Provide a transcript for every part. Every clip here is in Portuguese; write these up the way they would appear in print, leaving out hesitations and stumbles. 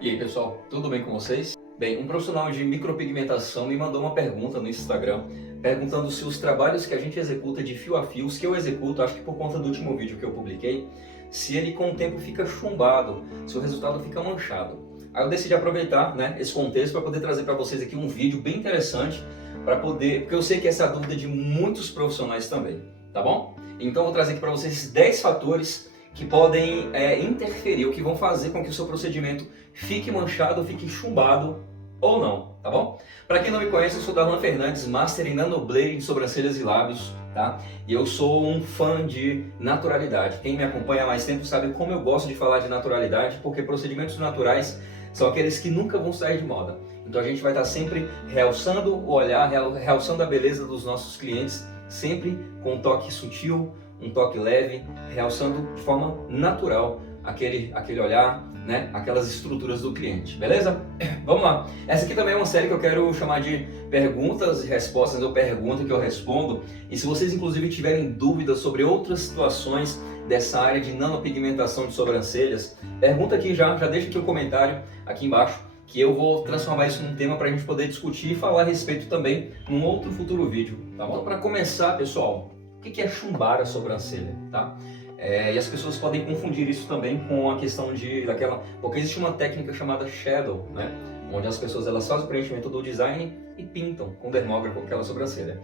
E aí pessoal, tudo bem com vocês? Bem, um profissional de micropigmentação me mandou uma pergunta no Instagram, perguntando se os trabalhos que a gente executa de fio a fio, os que eu executo, acho que por conta do último vídeo que eu publiquei, se ele com o tempo fica chumbado, se o resultado fica manchado. Aí eu decidi aproveitar, esse contexto para poder trazer para vocês aqui um vídeo bem interessante, porque eu sei que essa é a dúvida de muitos profissionais também, tá bom? Então eu vou trazer aqui para vocês 10 fatores que podem interferir, ou que vão fazer com que o seu procedimento fique manchado, fique chumbado ou não, tá bom? Para quem não me conhece, eu sou Darlan Fernandes, Master em Nanoblade de sobrancelhas e lábios, tá? E eu sou um fã de naturalidade. Quem me acompanha há mais tempo sabe como eu gosto de falar de naturalidade, porque procedimentos naturais são aqueles que nunca vão sair de moda. Então a gente vai estar sempre realçando o olhar, realçando a beleza dos nossos clientes, sempre com um toque sutil, um toque leve, realçando de forma natural aquele olhar, aquelas estruturas do cliente, beleza? Vamos lá. Essa aqui também é uma série que eu quero chamar de perguntas e respostas, ou pergunta que eu respondo. E se vocês inclusive tiverem dúvidas sobre outras situações dessa área de nanopigmentação de sobrancelhas, pergunta aqui já deixa aqui o comentário aqui embaixo, que eu vou transformar isso num tema para a gente poder discutir e falar a respeito também num outro futuro vídeo, tá bom? Então, para começar, pessoal, o que é chumbar a sobrancelha, tá? E as pessoas podem confundir isso também com a questão porque existe uma técnica chamada shadow, onde as pessoas elas fazem o preenchimento do design e pintam com dermógrafo aquela sobrancelha.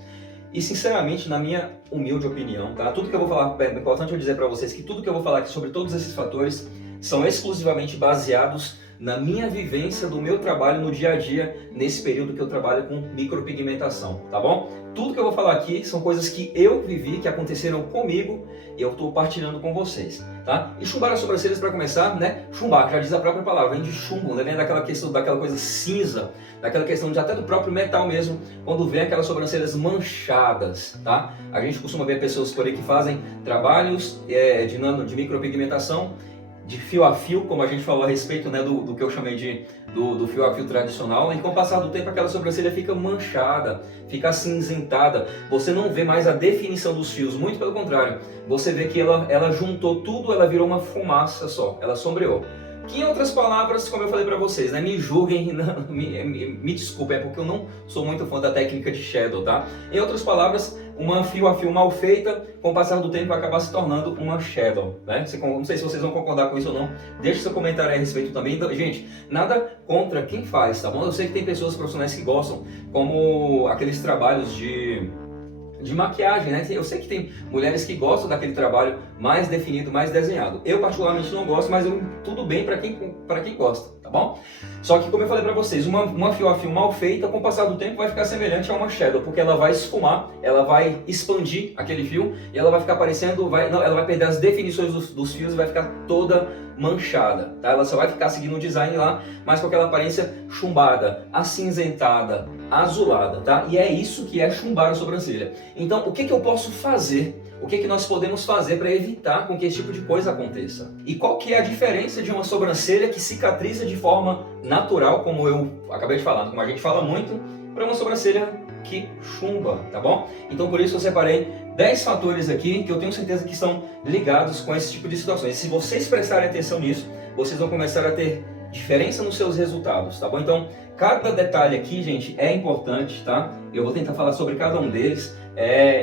E sinceramente, na minha humilde opinião, tá? Tudo que eu vou falar, é importante eu dizer para vocês que tudo que eu vou falar aqui sobre todos esses fatores são exclusivamente baseados na minha vivência do meu trabalho no dia a dia, nesse período que eu trabalho com micropigmentação, tá bom? Tudo que eu vou falar aqui são coisas que eu vivi, que aconteceram comigo e eu estou partilhando com vocês, tá? E chumbar as sobrancelhas para começar, Chumbar, já diz a própria palavra, vem de chumbo, Vem daquela questão, daquela coisa cinza, daquela questão até do próprio metal mesmo, quando vem aquelas sobrancelhas manchadas, tá? A gente costuma ver pessoas por aí que fazem trabalhos de micropigmentação, de fio a fio, como a gente falou a respeito do que eu chamei do fio a fio tradicional, e com o passar do tempo aquela sobrancelha fica manchada, fica acinzentada, você não vê mais a definição dos fios, muito pelo contrário, você vê que ela juntou tudo, ela virou uma fumaça só, ela sombreou. Que em outras palavras, como eu falei para vocês, me julguem, me desculpem, é porque eu não sou muito fã da técnica de shadow, tá? Em outras palavras, uma fio a fio mal feita, com o passar do tempo vai acabar se tornando uma shadow, Não sei se vocês vão concordar com isso ou não, deixe seu comentário aí a respeito também. Então, gente, nada contra quem faz, tá bom? Eu sei que tem pessoas profissionais que gostam, como aqueles trabalhos de maquiagem, Eu sei que tem mulheres que gostam daquele trabalho mais definido, mais desenhado. Eu particularmente não gosto, mas tudo bem para quem gosta, tá bom? Só que, como eu falei para vocês, uma fio a fio mal feita, com o passar do tempo vai ficar semelhante a uma shadow, porque ela vai esfumar, ela vai expandir aquele fio e ela vai ficar parecendo, ela vai perder as definições dos fios e vai ficar toda manchada, tá? Ela só vai ficar seguindo o design lá, mas com aquela aparência chumbada, acinzentada, azulada, tá? E é isso que é chumbar a sobrancelha. Então, o que eu posso fazer? O que nós podemos fazer para evitar com que esse tipo de coisa aconteça? E qual que é a diferença de uma sobrancelha que cicatriza de forma natural, como eu acabei de falar, como a gente fala muito, para uma sobrancelha que chumba, tá bom? Então, por isso eu separei 10 fatores aqui que eu tenho certeza que estão ligados com esse tipo de situações. Se vocês prestarem atenção nisso, vocês vão começar a ter diferença nos seus resultados, tá bom? Então, cada detalhe aqui, gente, é importante, tá? Eu vou tentar falar sobre cada um deles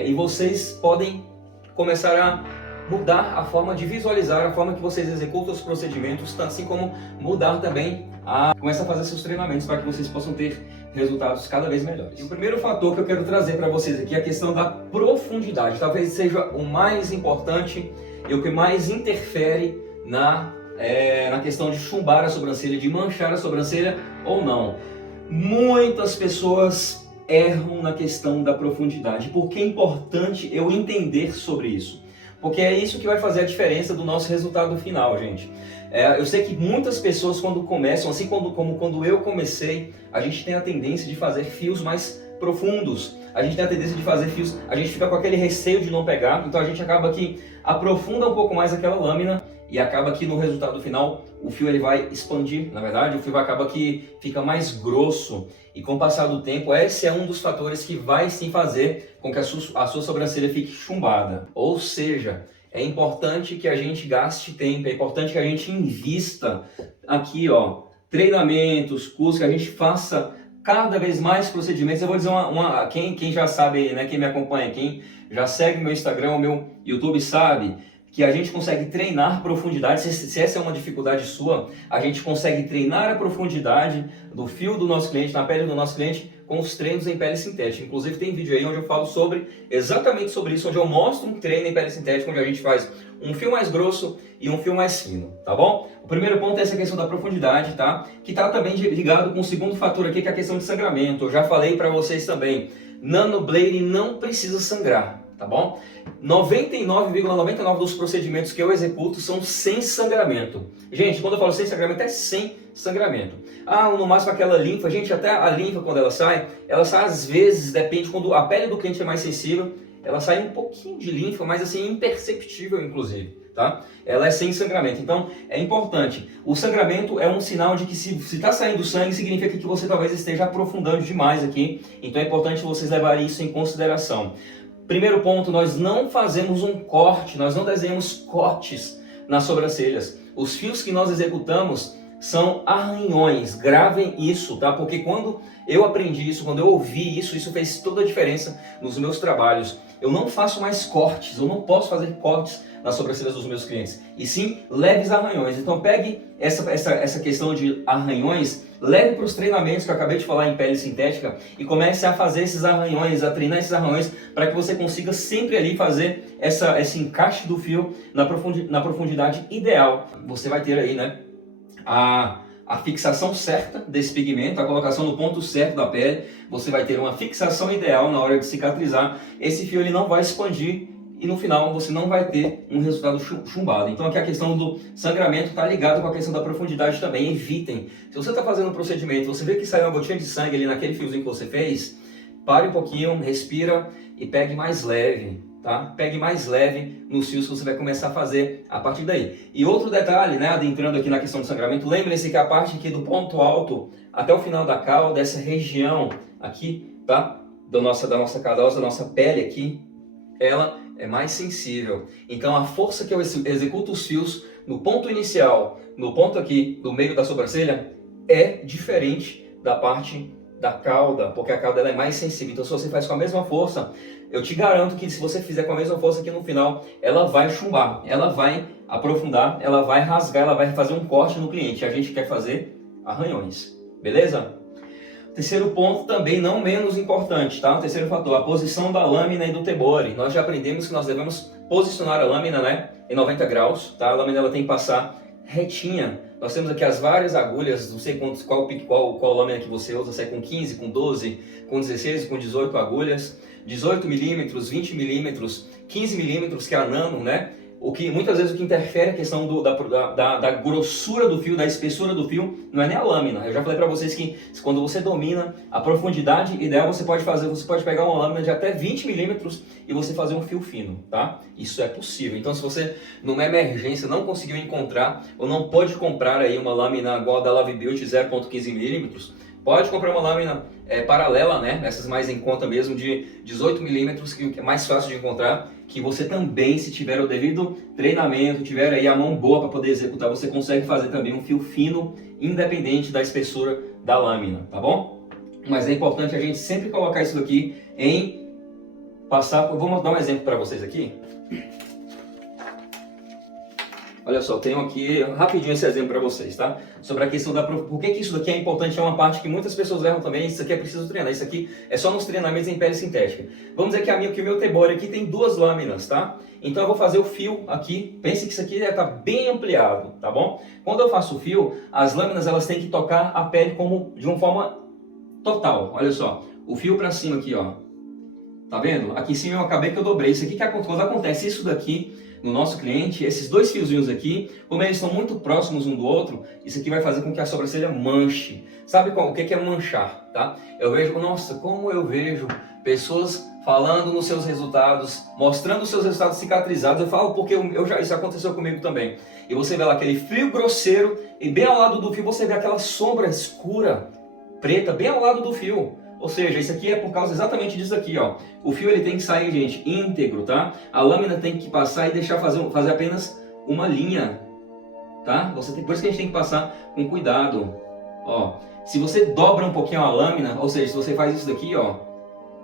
e vocês podem começar a mudar a forma de visualizar, a forma que vocês executam os procedimentos, assim como mudar também começar a fazer seus treinamentos para que vocês possam ter resultados cada vez melhores. E o primeiro fator que eu quero trazer para vocês aqui é a questão da profundidade. Talvez seja o mais importante e o que mais interfere na questão de chumbar a sobrancelha, de manchar a sobrancelha ou não. Muitas pessoas erram na questão da profundidade. Por que é importante eu entender sobre isso? Porque é isso que vai fazer a diferença do nosso resultado final, gente. Eu sei que muitas pessoas quando começam, assim como quando eu comecei, a gente tem a tendência de fazer fios mais profundos. A gente tem a tendência de fazer fios, a gente fica com aquele receio de não pegar, então a gente acaba que aprofunda um pouco mais aquela lâmina e acaba que no resultado final o fio ele vai expandir, na verdade, o fio acaba que fica mais grosso e com o passar do tempo esse é um dos fatores que vai sim fazer com que a sua sobrancelha fique chumbada. Ou seja, é importante que a gente gaste tempo, é importante que a gente invista aqui, ó, treinamentos, cursos, que a gente faça cada vez mais procedimentos. Eu vou dizer quem já sabe, né, quem me acompanha, quem já segue meu Instagram, o meu YouTube sabe que a gente consegue treinar profundidade. Se essa é uma dificuldade sua, a gente consegue treinar a profundidade do fio do nosso cliente, na pele do nosso cliente, com os treinos em pele sintética. Inclusive tem vídeo aí onde eu falo exatamente sobre isso, onde eu mostro um treino em pele sintética, onde a gente faz um fio mais grosso e um fio mais fino, tá bom? O primeiro ponto é essa questão da profundidade, tá? Que tá também ligado com o segundo fator aqui, que é a questão de sangramento. Eu já falei para vocês também, nanoblade não precisa sangrar, tá bom? 99,99% dos procedimentos que eu executo são sem sangramento. Gente, quando eu falo sem sangramento, é sem sangramento. No máximo aquela linfa, gente, até a linfa quando ela sai às vezes, depende, quando a pele do cliente é mais sensível, ela sai um pouquinho de linfa, mas assim, imperceptível inclusive, tá? Ela é sem sangramento, então é importante. O sangramento é um sinal de que se está saindo sangue, significa que você talvez esteja aprofundando demais aqui, então é importante vocês levarem isso em consideração. Primeiro ponto, nós não fazemos um corte, nós não desenhamos cortes nas sobrancelhas. Os fios que nós executamos são arranhões, gravem isso, tá? Porque quando eu aprendi isso, quando eu ouvi isso, isso fez toda a diferença nos meus trabalhos. Eu não faço mais cortes, eu não posso fazer cortes nas sobrancelhas dos meus clientes, e sim leves arranhões. Então pegue essa questão de arranhões, leve para os treinamentos que eu acabei de falar em pele sintética e comece a fazer esses arranhões, a treinar esses arranhões para que você consiga sempre ali fazer esse encaixe do fio na profundidade ideal. Você vai ter aí, né, a fixação certa desse pigmento, a colocação no ponto certo da pele. Você vai ter uma fixação ideal na hora de cicatrizar. Esse fio ele não vai expandir e no final você não vai ter um resultado chumbado. Então aqui a questão do sangramento está ligado com a questão da profundidade também. Evitem. Se você está fazendo um procedimento, você vê que saiu uma gotinha de sangue ali naquele fiozinho que você fez, pare um pouquinho, respira e pegue mais leve, tá? Pegue mais leve nos fios que você vai começar a fazer a partir daí. E outro detalhe, né, adentrando aqui na questão do sangramento, lembrem-se que a parte aqui do ponto alto até o final da cauda, essa região aqui, tá? Da nossa caroça, da nossa pele aqui, ela é mais sensível. Então a força que eu executo os fios no ponto inicial, no ponto aqui do meio da sobrancelha, é diferente da parte da cauda, porque a cauda ela é mais sensível. Então se você faz com a mesma força, eu te garanto que se você fizer com a mesma força aqui no final, ela vai chumbar, ela vai aprofundar, ela vai rasgar, ela vai fazer um corte no cliente. A gente quer fazer arranhões, beleza? Terceiro ponto, também não menos importante, tá? O terceiro fator, a posição da lâmina e do tebore. Nós já aprendemos que nós devemos posicionar a lâmina, né, em 90 graus, tá? A lâmina ela tem que passar retinha. Nós temos aqui as várias agulhas, não sei qual lâmina que você usa, se é com 15, com 12, com 16, com 18 agulhas, 18 milímetros, 20 milímetros, 15 milímetros, que é a nano, né? Muitas vezes o que interfere a questão da grossura do fio, da espessura do fio, não é nem a lâmina. Eu já falei para vocês que quando você domina a profundidade ideal, você pode pegar uma lâmina de até 20 milímetros e você fazer um fio fino, tá? Isso é possível. Então se você, numa emergência, não conseguiu encontrar ou não pode comprar aí uma lâmina igual a da LaviBuild 0.15 milímetros, pode comprar uma lâmina paralela, né? Essas mais em conta mesmo, de 18 milímetros, que é mais fácil de encontrar, que você também, se tiver o devido treinamento, tiver aí a mão boa para poder executar, você consegue fazer também um fio fino, independente da espessura da lâmina, tá bom? Mas é importante a gente sempre colocar isso aqui em passar... Vou dar um exemplo para vocês aqui. Olha só, tenho aqui rapidinho esse exemplo para vocês, tá? Sobre a questão da... Por que isso daqui é importante? É uma parte que muitas pessoas erram também. Isso aqui é preciso treinar. Isso aqui é só nos treinamentos em pele sintética. Vamos dizer que o meu tebore aqui tem duas lâminas, tá? Então eu vou fazer o fio aqui. Pense que isso aqui está bem ampliado, tá bom? Quando eu faço o fio, as lâminas elas têm que tocar a pele de uma forma total. Olha só, o fio para cima aqui, ó. Tá vendo? Aqui em cima eu acabei que eu dobrei. Isso aqui quando acontece isso daqui no nosso cliente, esses dois fiozinhos aqui, como eles estão muito próximos um do outro, isso aqui vai fazer com que a sobrancelha manche. Sabe o que é manchar, tá? Eu vejo, nossa, como eu vejo pessoas falando nos seus resultados, mostrando os seus resultados cicatrizados. Eu falo porque isso aconteceu comigo também. E você vê lá aquele fio grosseiro e bem ao lado do fio você vê aquela sombra escura, preta, bem ao lado do fio. Ou seja, isso aqui é por causa exatamente disso aqui, ó. O fio ele tem que sair, gente, íntegro, tá? A lâmina tem que passar e deixar fazer apenas uma linha, tá? Por isso que a gente tem que passar com cuidado. Ó, se você dobra um pouquinho a lâmina, ou seja, se você faz isso daqui, ó,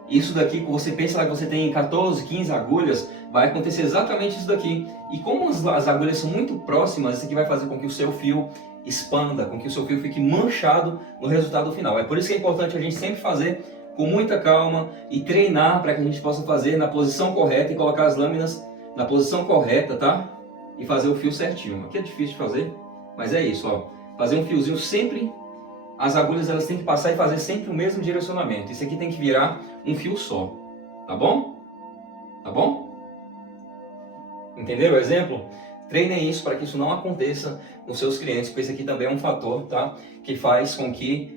isso daqui, você pensa lá que você tem 14, 15 agulhas, vai acontecer exatamente isso daqui. E como as agulhas são muito próximas, isso aqui vai fazer com que o seu fio expanda, com que o seu fio fique manchado no resultado final. É por isso que é importante a gente sempre fazer com muita calma e treinar para que a gente possa fazer na posição correta e colocar as lâminas na posição correta, tá? E fazer o fio certinho. Aqui é difícil de fazer, mas é isso, ó. Fazer um fiozinho sempre, as agulhas elas têm que passar e fazer sempre o mesmo direcionamento. Isso aqui tem que virar um fio só, tá bom? Tá bom? Entenderam o exemplo? Treinem isso para que isso não aconteça com seus clientes, porque esse aqui também é um fator, tá? Que faz com que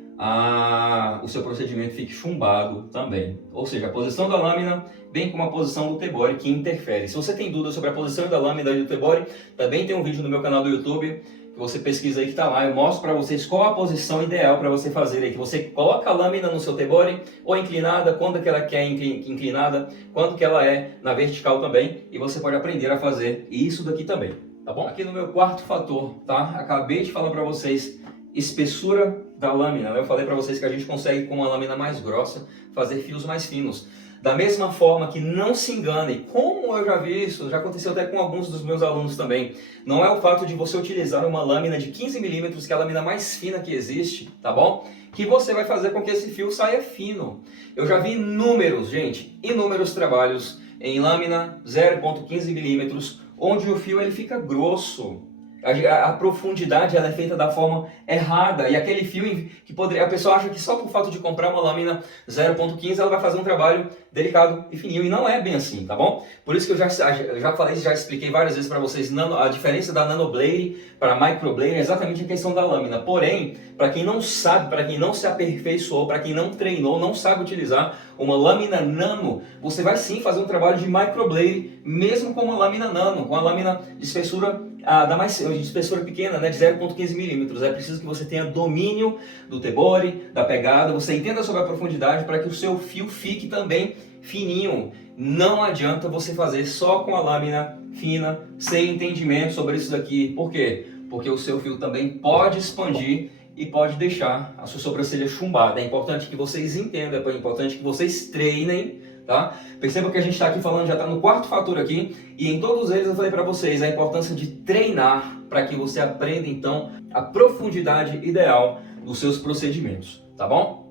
o seu procedimento fique chumbado também. Ou seja, a posição da lâmina, bem como a posição do T-bore que interfere. Se você tem dúvida sobre a posição da lâmina e do T-bore, também tem um vídeo no meu canal do YouTube, que você pesquisa aí que está lá, eu mostro para vocês qual a posição ideal para você fazer aí, que você coloca a lâmina no seu T-bore, ou inclinada, quando que ela quer inclinada, quando que ela é na vertical também, e você pode aprender a fazer isso daqui também, tá bom? Aqui no meu quarto fator, tá? Acabei de falar para vocês espessura da lâmina, né? Eu falei para vocês que a gente consegue com uma lâmina mais grossa fazer fios mais finos. Da mesma forma que não se engane, como eu já vi isso, já aconteceu até com alguns dos meus alunos também, não é o fato de você utilizar uma lâmina de 15 milímetros, que é a lâmina mais fina que existe, tá bom? Que você vai fazer com que esse fio saia fino. Eu já vi inúmeros, gente, inúmeros trabalhos em lâmina 0,15 milímetros, onde o fio ele fica grosso. A profundidade ela é feita da forma errada, e aquele fio que poderia, a pessoa acha que só por fato de comprar uma lâmina 0,15 ela vai fazer um trabalho delicado e fininho, e não é bem assim, tá bom? Por isso que eu já falei, já expliquei várias vezes para vocês a diferença da nanoblade para microblade é exatamente a questão da lâmina. Porém, para quem não sabe, para quem não se aperfeiçoou, para quem não treinou, não sabe utilizar uma lâmina nano, você vai sim fazer um trabalho de microblade mesmo com uma lâmina nano, com a lâmina de espessura de espessura pequena, né, de 0,15 milímetros. É preciso que você tenha domínio do T-bore, da pegada, você entenda sobre a profundidade para que o seu fio fique também fininho. Não adianta você fazer só com a lâmina fina, sem entendimento sobre isso daqui. Por quê? Porque o seu fio também pode expandir e pode deixar a sua sobrancelha chumbada. É importante que vocês entendam, é importante que vocês treinem, tá? Perceba que a gente está aqui falando, já está no quarto fator aqui, e em todos eles eu falei para vocês a importância de treinar para que você aprenda então a profundidade ideal dos seus procedimentos, tá bom?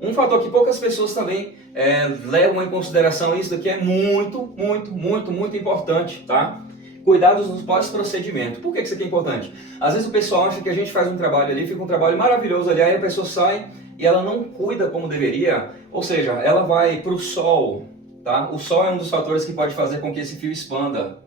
Um fator que poucas pessoas também levam em consideração, isso daqui é muito importante, tá? Cuidados no pós-procedimento. Por que isso aqui é importante? Às vezes o pessoal acha que a gente faz um trabalho ali, fica um trabalho maravilhoso ali, aí a pessoa sai e ela não cuida como deveria, ou seja, ela vai para o sol, tá? O sol é um dos fatores que pode fazer com que esse fio expanda.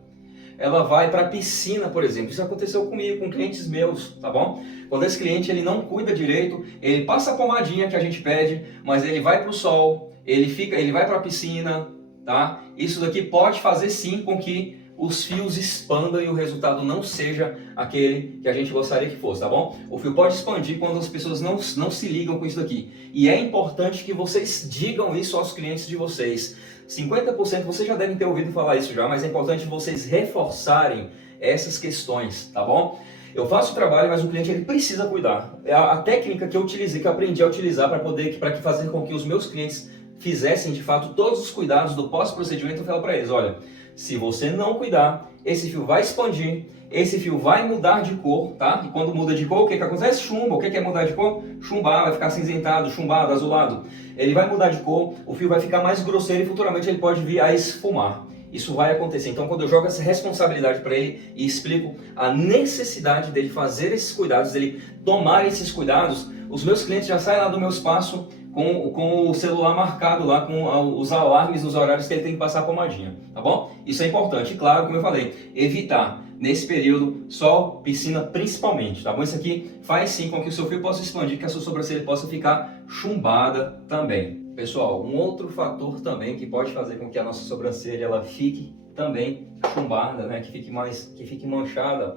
Ela vai para a piscina, por exemplo. Isso aconteceu comigo, com clientes meus, tá bom? Quando esse cliente ele não cuida direito, ele passa a pomadinha que a gente pede, mas ele vai para o sol, ele vai para a piscina, tá? Isso daqui pode fazer sim com que os fios expandam e o resultado não seja aquele que a gente gostaria que fosse, tá bom? O fio pode expandir quando as pessoas não se ligam com isso daqui. E é importante que vocês digam isso aos clientes de vocês. 50% vocês já devem ter ouvido falar isso já, mas é importante vocês reforçarem essas questões, tá bom? Eu faço o trabalho, mas o cliente ele precisa cuidar. É a técnica que eu utilizei, que eu aprendi a utilizar para fazer com que os meus clientes fizessem de fato todos os cuidados do pós-procedimento. Eu falo para eles, olha, se você não cuidar, esse fio vai expandir, esse fio vai mudar de cor, tá? E quando muda de cor, o que acontece? Chumba. O que é mudar de cor? Chumbar, vai ficar cinzentado, chumbado, azulado. Ele vai mudar de cor, o fio vai ficar mais grosseiro e futuramente ele pode vir a esfumar. Isso vai acontecer. Então, quando eu jogo essa responsabilidade para ele e explico a necessidade dele fazer esses cuidados, dele tomar esses cuidados, os meus clientes já saem lá do meu espaço com o celular marcado lá, com os alarmes nos horários que ele tem que passar a pomadinha, tá bom? Isso é importante. E claro, como eu falei, evitar nesse período sol, piscina principalmente, tá bom? Isso aqui faz sim com que o seu fio possa expandir, que a sua sobrancelha possa ficar chumbada também. Pessoal, um outro fator também que pode fazer com que a nossa sobrancelha ela fique também chumbada, né? Que fique manchada.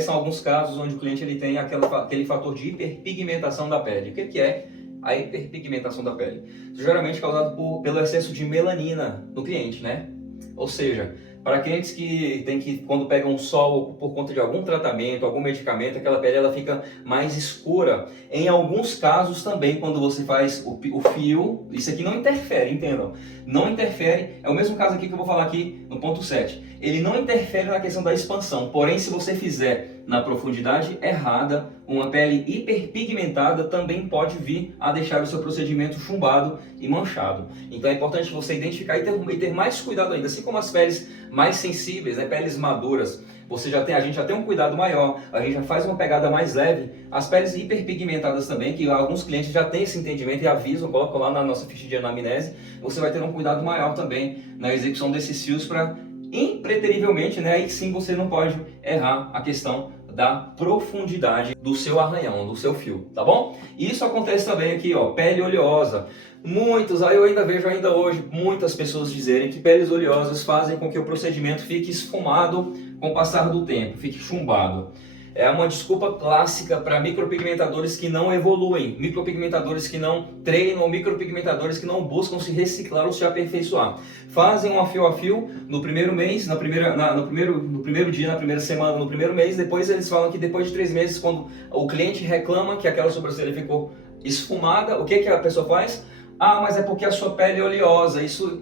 São alguns casos onde o cliente ele tem aquele fator de hiperpigmentação da pele. O que é a hiperpigmentação da pele? Isso geralmente é causado pelo excesso de melanina no cliente, né? Ou seja, Para clientes que tem que, quando pegam sol por conta de algum tratamento, algum medicamento, aquela pele ela fica mais escura. Em alguns casos também, quando você faz o fio, isso aqui não interfere, entendam. Não interfere, é o mesmo caso aqui que eu vou falar aqui no ponto 7. Ele não interfere na questão da expansão, porém se você fizer na profundidade errada, uma pele hiperpigmentada também pode vir a deixar o seu procedimento chumbado e manchado. Então é importante você identificar e ter mais cuidado ainda, assim como as peles mais sensíveis, né, peles maduras, a gente já tem um cuidado maior, a gente já faz uma pegada mais leve. As peles hiperpigmentadas também, que alguns clientes já têm esse entendimento e avisam, colocam lá na nossa ficha de anamnese, você vai ter um cuidado maior também na execução desses fios para impreterivelmente, né, aí sim você não pode errar a questão da profundidade do seu arranhão, do seu fio, tá bom? Isso acontece também aqui, ó, pele oleosa. Eu ainda vejo hoje muitas pessoas dizerem que peles oleosas fazem com que o procedimento fique esfumado com o passar do tempo, fique chumbado. É uma desculpa clássica para micropigmentadores que não evoluem, micropigmentadores que não treinam, ou micropigmentadores que não buscam se reciclar ou se aperfeiçoar. Fazem um fio a fio no primeiro mês, no primeiro dia, na primeira semana, no primeiro mês. Depois eles falam que depois de 3 meses, quando o cliente reclama que aquela sobrancelha ficou esfumada, o que a pessoa faz? Ah, mas é porque a sua pele é oleosa, isso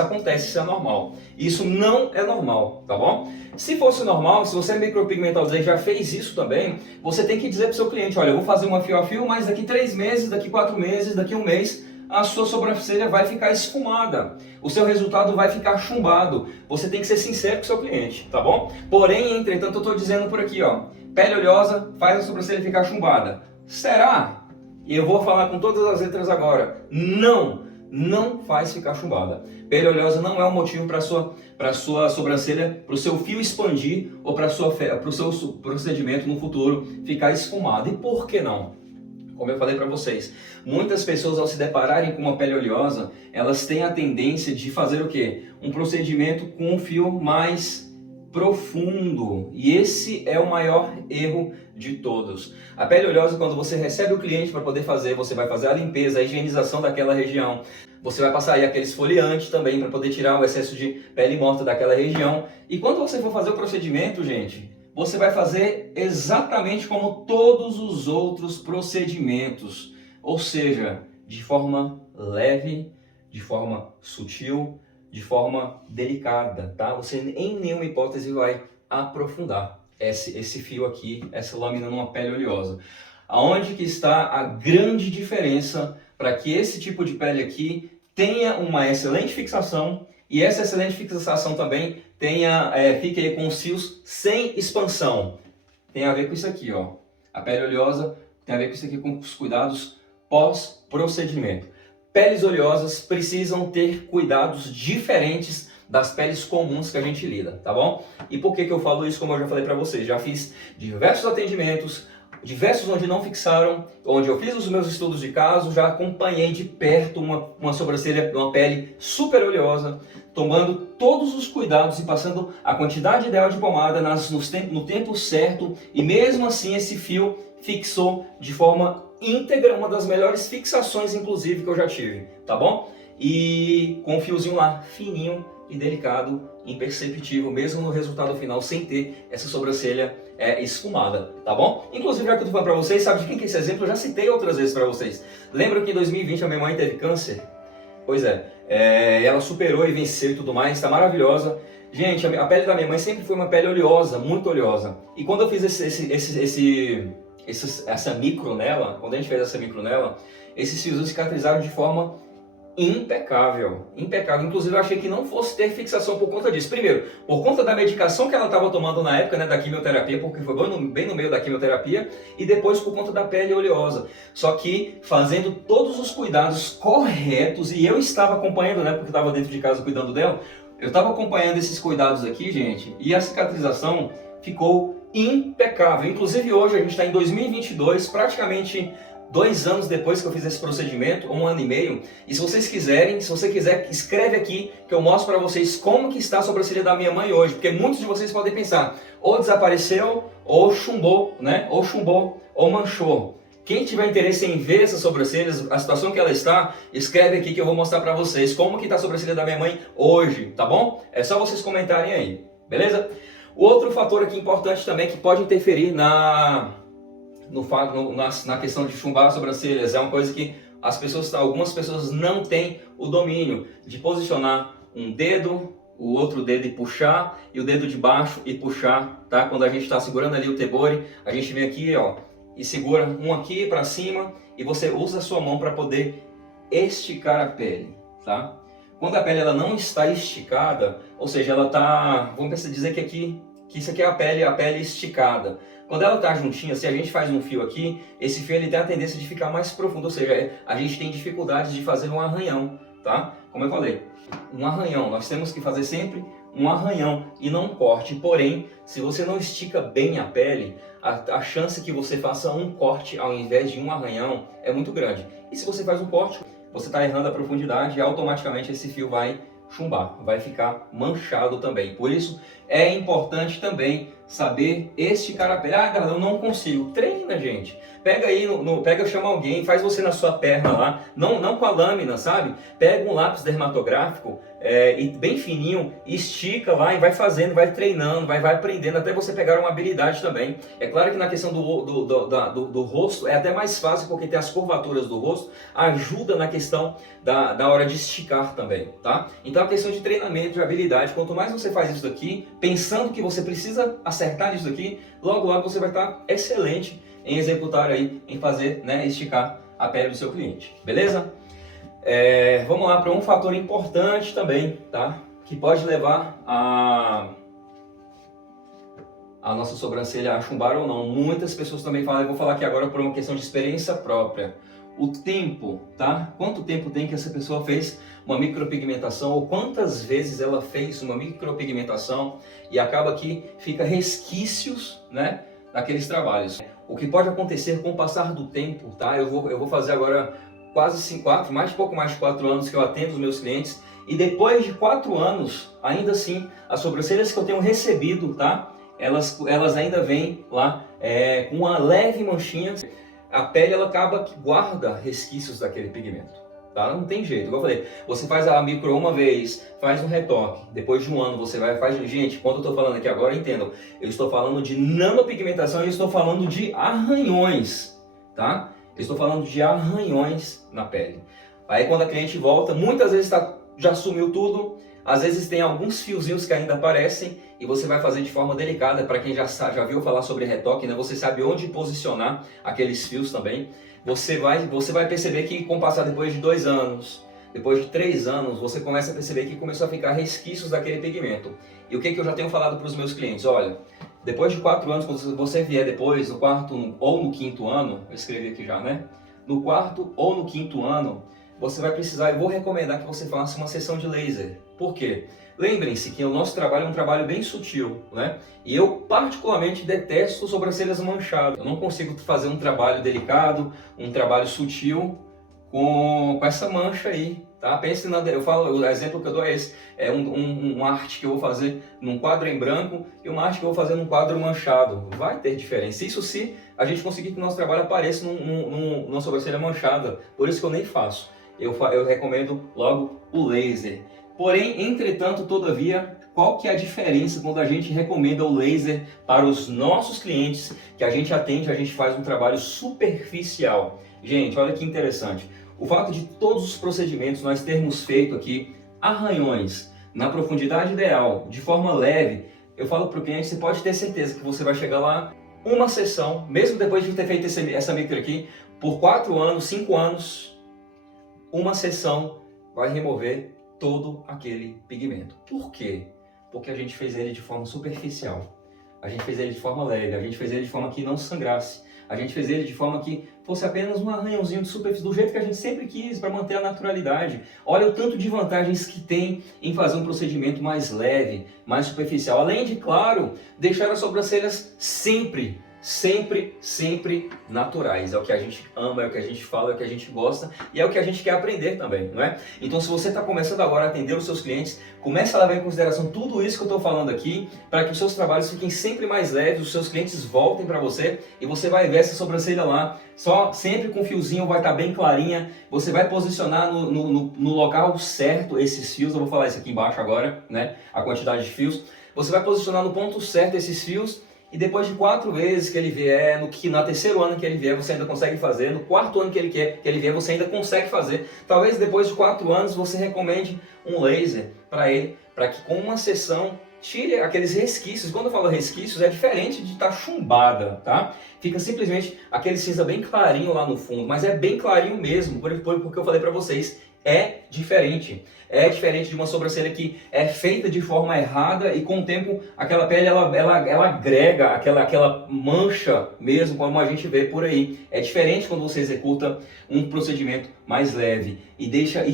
acontece, isso é normal. Isso não é normal, tá bom? Se fosse normal, se você é micropigmentado e já fez isso também, você tem que dizer para o seu cliente, olha, eu vou fazer uma fio a fio, mas daqui 3 meses, daqui 4 meses, daqui 1 mês, a sua sobrancelha vai ficar esfumada. O seu resultado vai ficar chumbado. Você tem que ser sincero com o seu cliente, tá bom? Porém, entretanto, eu estou dizendo por aqui, ó, pele oleosa faz a sobrancelha ficar chumbada. Será? E eu vou falar com todas as letras agora. Não faz ficar chumbada. Pele oleosa não é um motivo para a sua sobrancelha, para o seu fio expandir ou para o seu procedimento no futuro ficar esfumado. E por que não? Como eu falei para vocês, muitas pessoas ao se depararem com uma pele oleosa, elas têm a tendência de fazer o quê? Um procedimento com um fio mais profundo, e esse é o maior erro de todos. A pele oleosa, quando você recebe o cliente para poder fazer, você vai fazer a limpeza, a higienização daquela região, você vai passar aí aquele esfoliante também para poder tirar o excesso de pele morta daquela região, e quando você for fazer o procedimento, gente, você vai fazer exatamente como todos os outros procedimentos, ou seja, de forma leve, de forma sutil, de forma delicada, tá? Você em nenhuma hipótese vai aprofundar esse fio aqui, essa lâmina numa pele oleosa. Aonde que está a grande diferença para que esse tipo de pele aqui tenha uma excelente fixação e essa excelente fixação também fique aí com os fios sem expansão? Tem a ver com isso aqui, ó. A pele oleosa tem a ver com isso aqui, com os cuidados pós-procedimento. Peles oleosas precisam ter cuidados diferentes das peles comuns que a gente lida, tá bom? E por que eu falo isso? Como eu já falei para vocês, já fiz diversos atendimentos, diversos onde não fixaram, onde eu fiz os meus estudos de caso, já acompanhei de perto uma sobrancelha, uma pele super oleosa, tomando todos os cuidados e passando a quantidade ideal de pomada no tempo certo, e mesmo assim esse fio fixou de forma íntegra, uma das melhores fixações inclusive que eu já tive, tá bom? E com um fiozinho lá, fininho e delicado, imperceptível, mesmo no resultado final, sem ter essa sobrancelha esfumada, tá bom? Inclusive, já que eu tô falando pra vocês, sabe de quem que é esse exemplo? Eu já citei outras vezes pra vocês. Lembra que em 2020 a minha mãe teve câncer? Pois ela superou e venceu e tudo mais, tá maravilhosa. Gente, a pele da minha mãe sempre foi uma pele oleosa, muito oleosa. E quando eu fiz essa micro nela, quando a gente fez essa micro nela, esses fios cicatrizaram de forma impecável, impecável. Inclusive eu achei que não fosse ter fixação por conta disso. Primeiro, por conta da medicação que ela estava tomando na época, né, da quimioterapia, porque foi bem no meio da quimioterapia, e depois por conta da pele oleosa. Só que fazendo todos os cuidados corretos, e eu estava acompanhando, né, porque eu estava dentro de casa cuidando dela, eu estava acompanhando esses cuidados aqui, gente, e a cicatrização ficou impecável. Inclusive hoje a gente está em 2022, praticamente 2 anos depois que eu fiz esse procedimento, 1 ano e meio. E se vocês quiserem, se você quiser, escreve aqui que eu mostro para vocês como que está a sobrancelha da minha mãe hoje. Porque muitos de vocês podem pensar, ou desapareceu, ou chumbou, né? Ou chumbou, ou manchou. Quem tiver interesse em ver essas sobrancelhas, a situação que ela está, escreve aqui que eu vou mostrar pra vocês como que tá a sobrancelha da minha mãe hoje, tá bom? É só vocês comentarem aí, beleza? O outro fator aqui importante também que pode interferir na questão de chumbar as sobrancelhas é uma coisa que algumas pessoas não têm o domínio de posicionar um dedo, o outro dedo e puxar, e o dedo de baixo e puxar, tá? Quando a gente está segurando ali o tebori, a gente vem aqui, ó, e segura um aqui para cima e você usa a sua mão para poder esticar a pele, tá? Quando a pele ela não está esticada, ou seja, ela tá, vamos dizer que isso aqui é a pele esticada. Quando ela está juntinha, se a gente faz um fio aqui, esse fio ele tem a tendência de ficar mais profundo, ou seja, a gente tem dificuldade de fazer um arranhão, tá? Como eu falei, um arranhão, nós temos que fazer sempre um arranhão e não um corte. Porém, se você não estica bem a pele, a chance que você faça um corte ao invés de um arranhão é muito grande. E se você faz um corte, você está errando a profundidade e automaticamente esse fio vai chumbar, vai ficar manchado também. Por isso é importante também saber esticar a pele. Ah, galera, eu não consigo. Treina, gente. Pega aí, chama alguém, faz você na sua perna lá, não com a lâmina, sabe? Pega um lápis dermatográfico e bem fininho, estica lá e vai fazendo, vai treinando, vai aprendendo até você pegar uma habilidade também. É claro que na questão do rosto é até mais fácil porque tem as curvaturas do rosto, ajuda na questão da hora de esticar também, tá? Então a questão de treinamento, de habilidade, quanto mais você faz isso daqui, pensando que você precisa acertar isso daqui, logo você vai estar excelente em executar aí, em fazer, né, esticar a pele do seu cliente, beleza? Vamos lá para um fator importante também, tá? Que pode levar a nossa sobrancelha a chumbar ou não. Muitas pessoas também falam, eu vou falar aqui agora por uma questão de experiência própria. O tempo, tá? Quanto tempo tem que essa pessoa fez uma micropigmentação ou quantas vezes ela fez uma micropigmentação e acaba que fica resquícios, né, naqueles trabalhos. O que pode acontecer com o passar do tempo, tá? Eu vou fazer agora pouco mais de 4 anos que eu atendo os meus clientes e depois de 4 anos, ainda assim, as sobrancelhas que eu tenho recebido, tá? Elas ainda vêm lá com uma leve manchinha. A pele ela acaba que guarda resquícios daquele pigmento, tá? Não tem jeito, igual eu falei, você faz a micro uma vez, faz um retoque, depois de um ano você faz. Gente, quando eu estou falando aqui agora, entendam, eu estou falando de nanopigmentação e eu estou falando de arranhões, tá? Eu estou falando de arranhões na pele. Aí quando a cliente volta, muitas vezes já sumiu tudo, às vezes tem alguns fiozinhos que ainda aparecem e você vai fazer de forma delicada. Para quem já viu falar sobre retoque, né? Você sabe onde posicionar aqueles fios também. Você vai perceber que com o passar depois de 2 anos, depois de 3 anos, você começa a perceber que começou a ficar resquícios daquele pigmento. E o que eu já tenho falado para os meus clientes? Olha, depois de 4 anos, quando você vier depois, no 4º ou no 5º ano, eu escrevi aqui já, né? No 4º ou no 5º ano, você vai precisar, eu vou recomendar que você faça uma sessão de laser. Por quê? Lembrem-se que o nosso trabalho é um trabalho bem sutil, né? E eu particularmente detesto sobrancelhas manchadas. Eu não consigo fazer um trabalho delicado, um trabalho sutil com essa mancha aí, tá? Pense o exemplo que eu dou é esse. É uma arte que eu vou fazer num quadro em branco e uma arte que eu vou fazer num quadro manchado. Vai ter diferença. Isso se a gente conseguir que o nosso trabalho apareça numa sobrancelha manchada. Por isso que eu nem faço. Eu recomendo logo o laser. Porém, entretanto, todavia, qual que é a diferença quando a gente recomenda o laser para os nossos clientes que a gente atende, a gente faz um trabalho superficial? Gente, olha que interessante. O fato de todos os procedimentos nós termos feito aqui arranhões na profundidade ideal, de forma leve, eu falo para o cliente, você pode ter certeza que você vai chegar lá, uma sessão, mesmo depois de ter feito essa micro aqui, por 4 anos, 5 anos, uma sessão vai remover todo aquele pigmento. Por quê? Porque a gente fez ele de forma superficial. A gente fez ele de forma leve, a gente fez ele de forma que não sangrasse. A gente fez ele de forma que fosse apenas um arranhãozinho de superfície, do jeito que a gente sempre quis, para manter a naturalidade. Olha o tanto de vantagens que tem em fazer um procedimento mais leve, mais superficial. Além de, claro, deixar as sobrancelhas sempre sempre, sempre naturais. É o que a gente ama, é o que a gente fala, é o que a gente gosta e é o que a gente quer aprender também, não é? Então, se você está começando agora a atender os seus clientes, comece a levar em consideração tudo isso que eu estou falando aqui, para que os seus trabalhos fiquem sempre mais leves, os seus clientes voltem para você e você vai ver essa sobrancelha lá, só sempre com o fiozinho, vai estar bem clarinha, você vai posicionar no local certo esses fios, eu vou falar isso aqui embaixo agora, né? A quantidade de fios. Você vai posicionar no ponto certo esses fios. E depois de 4 vezes que ele vier, no terceiro ano que ele vier, você ainda consegue fazer. No quarto ano que ele vier, você ainda consegue fazer. Talvez depois de 4 anos você recomende um laser para ele, para que com uma sessão tire aqueles resquícios. Quando eu falo resquícios, é diferente de estar chumbada, tá? Fica simplesmente aquele cinza bem clarinho lá no fundo, mas é bem clarinho mesmo, porque eu falei para vocês. É diferente de uma sobrancelha que é feita de forma errada e com o tempo aquela pele ela agrega aquela mancha mesmo, como a gente vê por aí. É diferente quando você executa um procedimento mais leve e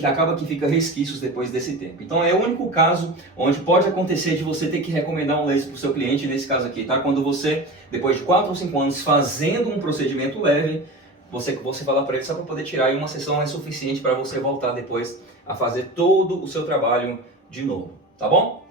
acaba que fica resquícios depois desse tempo. Então é o único caso onde pode acontecer de você ter que recomendar um laser para o seu cliente, nesse caso aqui, tá? Quando você, depois de 4 ou 5 anos fazendo um procedimento leve, você fala para ele só para poder tirar, e uma sessão é suficiente para você voltar depois a fazer todo o seu trabalho de novo, tá bom?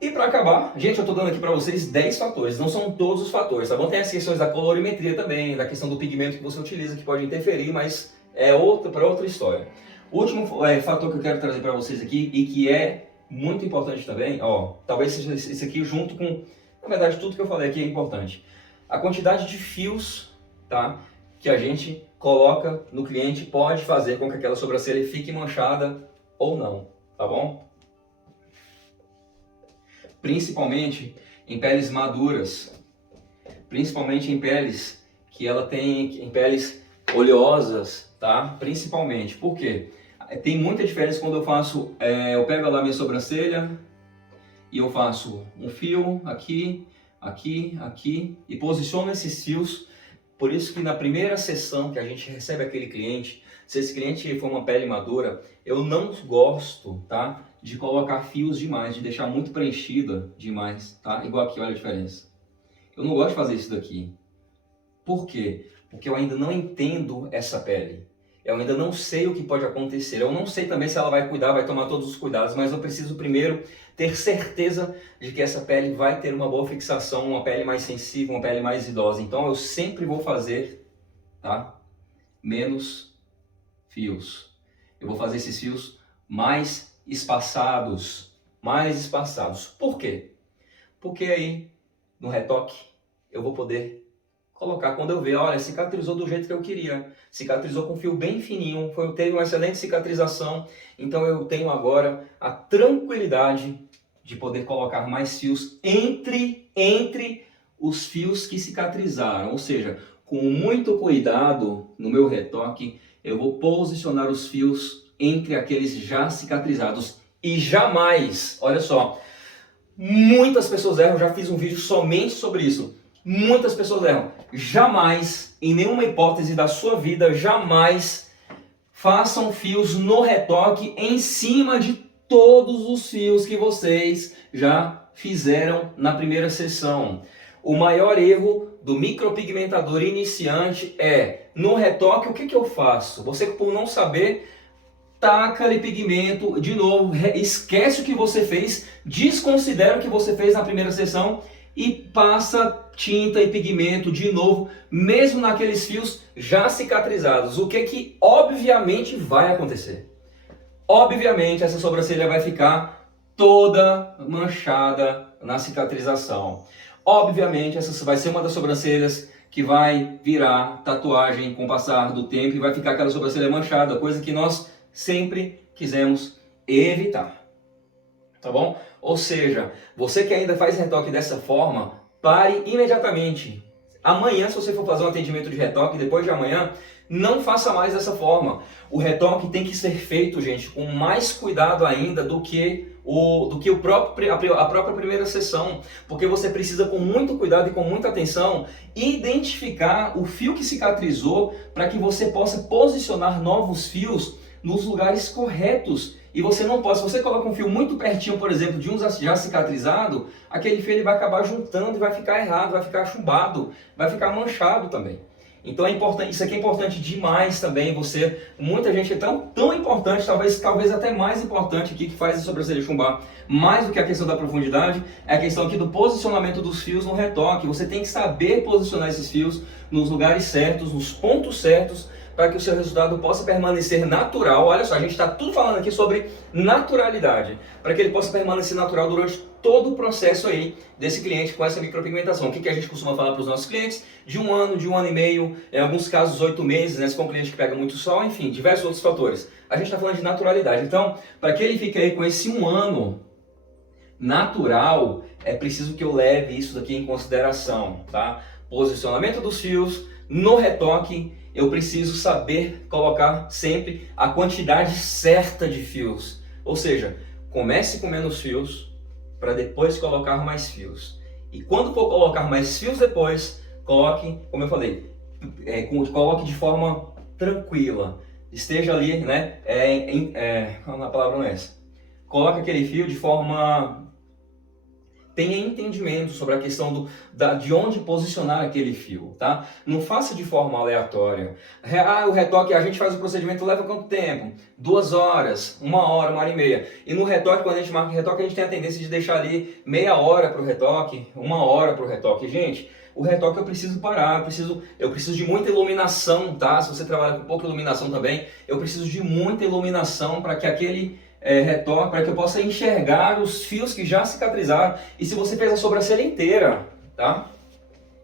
E para acabar, gente, eu estou dando aqui para vocês 10 fatores, não são todos os fatores, tá bom? Tem as questões da colorimetria também, da questão do pigmento que você utiliza, que pode interferir, mas é para outra história. O último fator que eu quero trazer para vocês aqui, e que é muito importante também, ó, talvez seja esse aqui junto com, na verdade, tudo que eu falei aqui é importante. A quantidade de fios, tá? Que a gente coloca no cliente pode fazer com que aquela sobrancelha fique manchada ou não, tá bom? Principalmente em peles maduras, principalmente em peles que ela tem, em peles oleosas, tá? Principalmente, por quê? Tem muita diferença quando eu faço, eu pego lá minha sobrancelha e eu faço um fio aqui, aqui, aqui e posiciono esses fios. Por isso que na primeira sessão que a gente recebe aquele cliente, se esse cliente for uma pele madura, eu não gosto, tá, de colocar fios demais, de deixar muito preenchida demais, tá? Igual aqui, olha a diferença. Eu não gosto de fazer isso daqui. Por quê? Porque eu ainda não entendo essa pele. Eu ainda não sei o que pode acontecer. Eu não sei também se ela vai cuidar, vai tomar todos os cuidados, mas eu preciso primeiro ter certeza de que essa pele vai ter uma boa fixação, uma pele mais sensível, uma pele mais idosa. Então eu sempre vou fazer, tá, menos fios. Eu vou fazer esses fios mais espaçados, Por quê? Porque aí no retoque eu vou poder colocar, quando eu ver, olha, cicatrizou do jeito que eu queria, cicatrizou com fio bem fininho, teve uma excelente cicatrização, então eu tenho agora a tranquilidade de poder colocar mais fios entre os fios que cicatrizaram, ou seja, com muito cuidado no meu retoque, eu vou posicionar os fios entre aqueles já cicatrizados e jamais, olha só, muitas pessoas erram, eu já fiz um vídeo somente sobre isso. Muitas pessoas erram. Jamais, em nenhuma hipótese da sua vida, jamais façam fios no retoque em cima de todos os fios que vocês já fizeram na primeira sessão. O maior erro do micropigmentador iniciante é, no retoque, o que eu faço? Você, por não saber, taca-lhe pigmento, de novo, esquece o que você fez, desconsidera o que você fez na primeira sessão e passa tinta e pigmento de novo, mesmo naqueles fios já cicatrizados. O que obviamente vai acontecer? Obviamente essa sobrancelha vai ficar toda manchada na cicatrização. Obviamente essa vai ser uma das sobrancelhas que vai virar tatuagem com o passar do tempo e vai ficar aquela sobrancelha manchada, coisa que nós sempre quisemos evitar. Tá bom? Ou seja, você que ainda faz retoque dessa forma, pare imediatamente. Amanhã, se você for fazer um atendimento de retoque, depois de amanhã, não faça mais dessa forma. O retoque tem que ser feito, gente, com mais cuidado ainda do que a própria primeira sessão, porque você precisa, com muito cuidado e com muita atenção, identificar o fio que cicatrizou para que você possa posicionar novos fios nos lugares corretos E você não pode, se você coloca um fio muito pertinho, por exemplo, de um já cicatrizado, aquele fio ele vai acabar juntando e vai ficar errado, vai ficar chumbado, vai ficar manchado também. Então é importante, isso aqui é importante demais também, muita gente é tão importante, talvez até mais importante aqui, que faz a sobrancelha chumbar, mais do que a questão da profundidade, é a questão aqui do posicionamento dos fios no retoque. Você tem que saber posicionar esses fios nos lugares certos, nos pontos certos, para que o seu resultado possa permanecer natural. Olha só, a gente está tudo falando aqui sobre naturalidade, para que ele possa permanecer natural durante todo o processo aí desse cliente com essa micropigmentação. O que a gente costuma falar para os nossos clientes? De um ano e meio, em alguns casos 8 meses, né? Se for um cliente que pega muito sol, enfim, diversos outros fatores. A gente está falando de naturalidade. Então, para que ele fique aí com esse 1 ano natural, é preciso que eu leve isso daqui em consideração, tá? Posicionamento dos fios, no retoque, eu preciso saber colocar sempre a quantidade certa de fios. Ou seja, comece com menos fios para depois colocar mais fios. E quando for colocar mais fios depois, coloque, como eu falei, coloque de forma tranquila. Esteja ali, né? A palavra não é essa. Coloque aquele fio de forma... Tenha entendimento sobre a questão de onde posicionar aquele fio, tá? Não faça de forma aleatória. O retoque, a gente faz o procedimento, leva quanto tempo? 2 horas, 1 hora, 1 hora e meia. E no retoque, quando a gente marca o retoque, a gente tem a tendência de deixar ali meia hora para o retoque, 1 hora para o retoque. Gente, o retoque eu preciso parar, eu preciso de muita iluminação, tá? Se você trabalha com pouca iluminação também, eu preciso de muita iluminação para que aquele... retoque, para que eu possa enxergar os fios que já cicatrizaram. E se você fez a sobrancelha inteira, tá?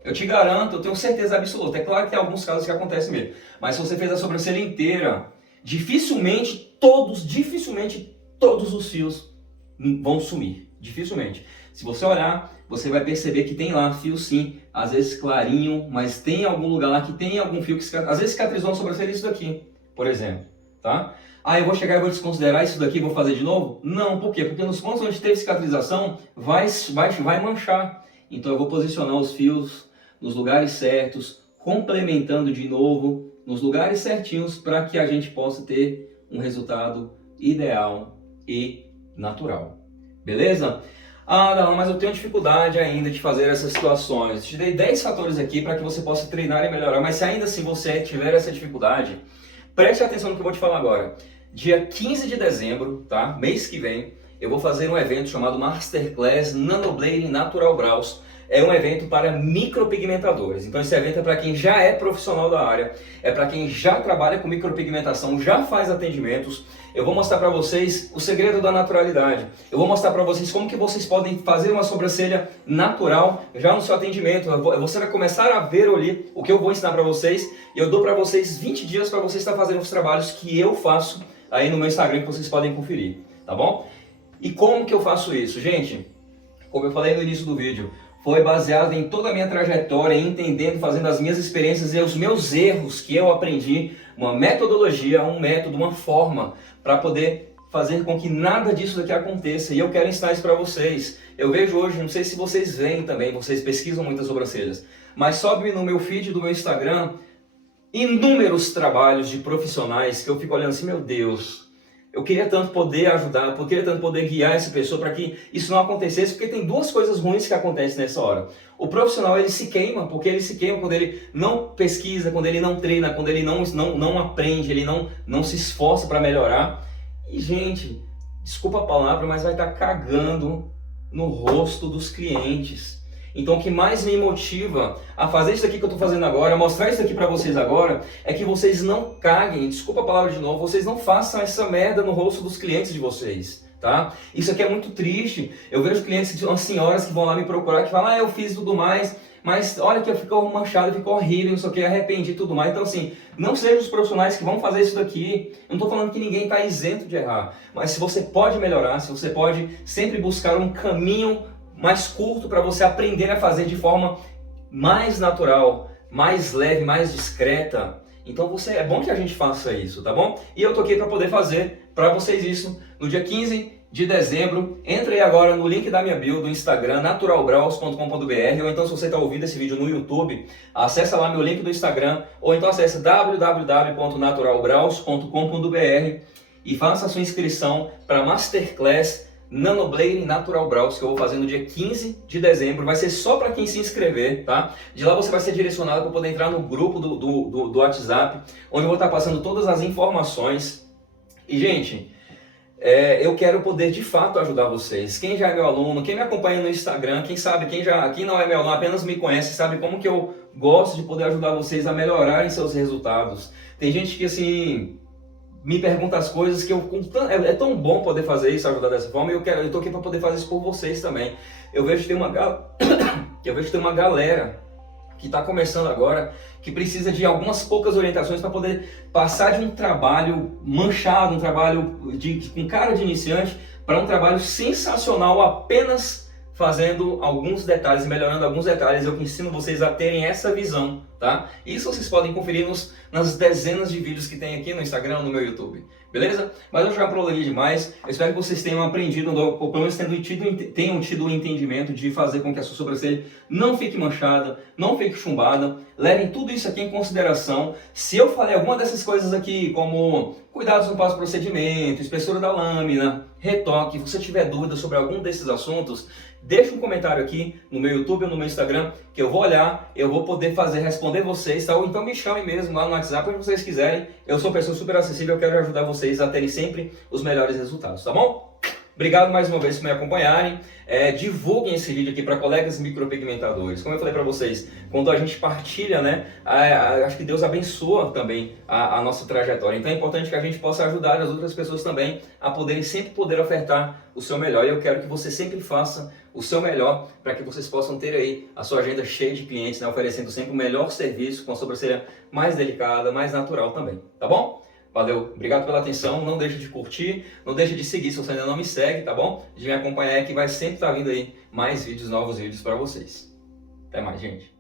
Eu te garanto, eu tenho certeza absoluta. É claro que tem alguns casos que acontecem mesmo. Mas se você fez a sobrancelha inteira, dificilmente todos os fios vão sumir. Dificilmente. Se você olhar, você vai perceber que tem lá fio sim, às vezes clarinho, mas tem algum lugar lá que tem algum fio que às vezes cicatrizou a sobrancelha, isso daqui, por exemplo, tá? Eu vou chegar e vou desconsiderar isso daqui e vou fazer de novo? Não, por quê? Porque nos pontos onde teve cicatrização, vai manchar. Então eu vou posicionar os fios nos lugares certos, complementando de novo, nos lugares certinhos, para que a gente possa ter um resultado ideal e natural. Beleza? Não, mas eu tenho dificuldade ainda de fazer essas situações. Te dei 10 fatores aqui para que você possa treinar e melhorar, mas se ainda assim você tiver essa dificuldade, preste atenção no que eu vou te falar agora. Dia 15 de dezembro, tá? Mês que vem, eu vou fazer um evento chamado Masterclass Nanoblading Natural Brows. É um evento para micropigmentadores. Então esse evento é para quem já é profissional da área, é para quem já trabalha com micropigmentação, já faz atendimentos. Eu vou mostrar para vocês o segredo da naturalidade. Eu vou mostrar para vocês como que vocês podem fazer uma sobrancelha natural já no seu atendimento. Você vai começar a ver ali o que eu vou ensinar para vocês. E eu dou para vocês 20 dias para vocês estar fazendo os trabalhos que eu faço aí no meu Instagram, que vocês podem conferir, tá bom? E como que eu faço isso? Gente, como eu falei no início do vídeo, foi baseado em toda a minha trajetória, entendendo, fazendo as minhas experiências e os meus erros que eu aprendi, uma metodologia, um método, uma forma para poder fazer com que nada disso daqui aconteça. E eu quero ensinar isso para vocês. Eu vejo hoje, não sei se vocês veem também, vocês pesquisam muitas sobrancelhas, mas sobe no meu feed do meu Instagram inúmeros trabalhos de profissionais que eu fico olhando assim, meu Deus, eu queria tanto poder ajudar, eu queria tanto poder guiar essa pessoa para que isso não acontecesse, porque tem 2 coisas ruins que acontecem nessa hora. O profissional, ele se queima, porque ele se queima quando ele não pesquisa, quando ele não treina, quando ele não aprende, ele não se esforça para melhorar. E, gente, desculpa a palavra, mas vai estar cagando no rosto dos clientes. Então o que mais me motiva a fazer isso aqui que eu estou fazendo agora, a mostrar isso aqui para vocês agora, é que vocês não caguem, desculpa a palavra de novo, vocês não façam essa merda no rosto dos clientes de vocês, tá? Isso aqui é muito triste. Eu vejo clientes, umas senhoras que vão lá me procurar, que falam, eu fiz tudo mais, mas olha que ficou manchado, ficou horrível, não sei o que, arrependi e tudo mais. Então assim, não sejam os profissionais que vão fazer isso daqui. Eu não estou falando que ninguém está isento de errar, mas se você pode melhorar, se você pode sempre buscar um caminho mais curto para você aprender a fazer de forma mais natural, mais leve, mais discreta. Então é bom que a gente faça isso, tá bom? E eu tô aqui para poder fazer para vocês isso no dia 15 de dezembro. Entre aí agora no link da minha bio do Instagram, naturalbrows.com.br, ou então se você está ouvindo esse vídeo no YouTube, acessa lá meu link do Instagram, ou então acessa www.naturalbrows.com.br. e faça a sua inscrição para a Masterclass Nanoblade Natural Brows, que eu vou fazer no dia 15 de dezembro. Vai ser só para quem se inscrever, tá? De lá você vai ser direcionado para poder entrar no grupo do WhatsApp, onde eu vou estar passando todas as informações. E, gente, eu quero poder de fato ajudar vocês. Quem já é meu aluno, quem me acompanha no Instagram, quem sabe, quem não é meu aluno, apenas me conhece, sabe como que eu gosto de poder ajudar vocês a melhorarem seus resultados. Tem gente que, assim, me pergunta as coisas que é tão bom poder fazer isso, ajudar dessa forma, e eu tô aqui para poder fazer isso por vocês também. Eu vejo que tem uma galera que está começando agora, que precisa de algumas poucas orientações para poder passar de um trabalho manchado, um trabalho com cara de iniciante, para um trabalho sensacional apenas fazendo alguns detalhes, melhorando alguns detalhes. Eu que ensino vocês a terem essa visão, tá? Isso vocês podem conferir nas dezenas de vídeos que tem aqui no Instagram, no meu YouTube, beleza? Mas eu já prolonguei demais. Eu espero que vocês tenham aprendido, ou pelo menos tenham tido o entendimento de fazer com que a sua sobrancelha não fique manchada, não fique chumbada. Levem tudo isso aqui em consideração. Se eu falei alguma dessas coisas aqui, como cuidados no pós-procedimento, espessura da lâmina, retoque, se você tiver dúvida sobre algum desses assuntos, deixa um comentário aqui no meu YouTube ou no meu Instagram, que eu vou olhar, eu vou poder responder vocês, tá? Ou então me chamem mesmo lá no WhatsApp, onde vocês quiserem. Eu sou uma pessoa super acessível, eu quero ajudar vocês a terem sempre os melhores resultados, tá bom? Obrigado mais uma vez por me acompanharem. Divulguem esse vídeo aqui para colegas micropigmentadores. Como eu falei para vocês, quando a gente partilha, né, acho que Deus abençoa também a nossa trajetória. Então é importante que a gente possa ajudar as outras pessoas também a sempre poder ofertar o seu melhor. E eu quero que você sempre faça o seu melhor para que vocês possam ter aí a sua agenda cheia de clientes, né, oferecendo sempre o melhor serviço com a sobrancelha mais delicada, mais natural também. Tá bom? Valeu, obrigado pela atenção, não deixe de curtir, não deixe de seguir se você ainda não me segue, tá bom? De me acompanhar que vai sempre estar vindo aí mais vídeos, novos vídeos para vocês. Até mais, gente.